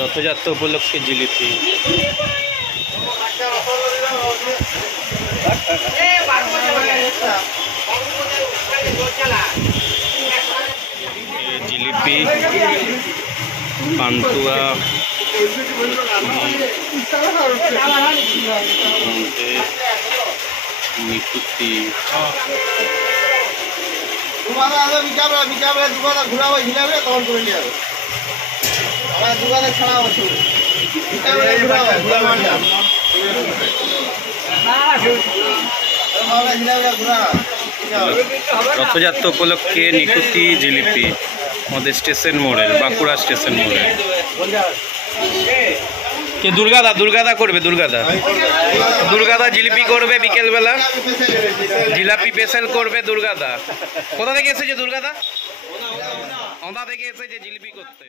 রথযাত্রা উপলক্ষে জিলিপি। জিলিপি, পান্তুয়া, নিকুতি, রথযাত্রা উপলক্ষে নিকুতি জিলিপি আমাদের স্টেশন মোড়ের, বাঁকুড়া স্টেশন মোড়ের। কে দুর্গাদা করবে, দুর্গাদা জিলিপি করবে বিকেলবেলা, জিলাপি স্পেশাল করবে দুর্গাদা। কোথা থেকে এসেছে দুর্গাদা? ওদা থেকে এসেছে জিলিপি করতে।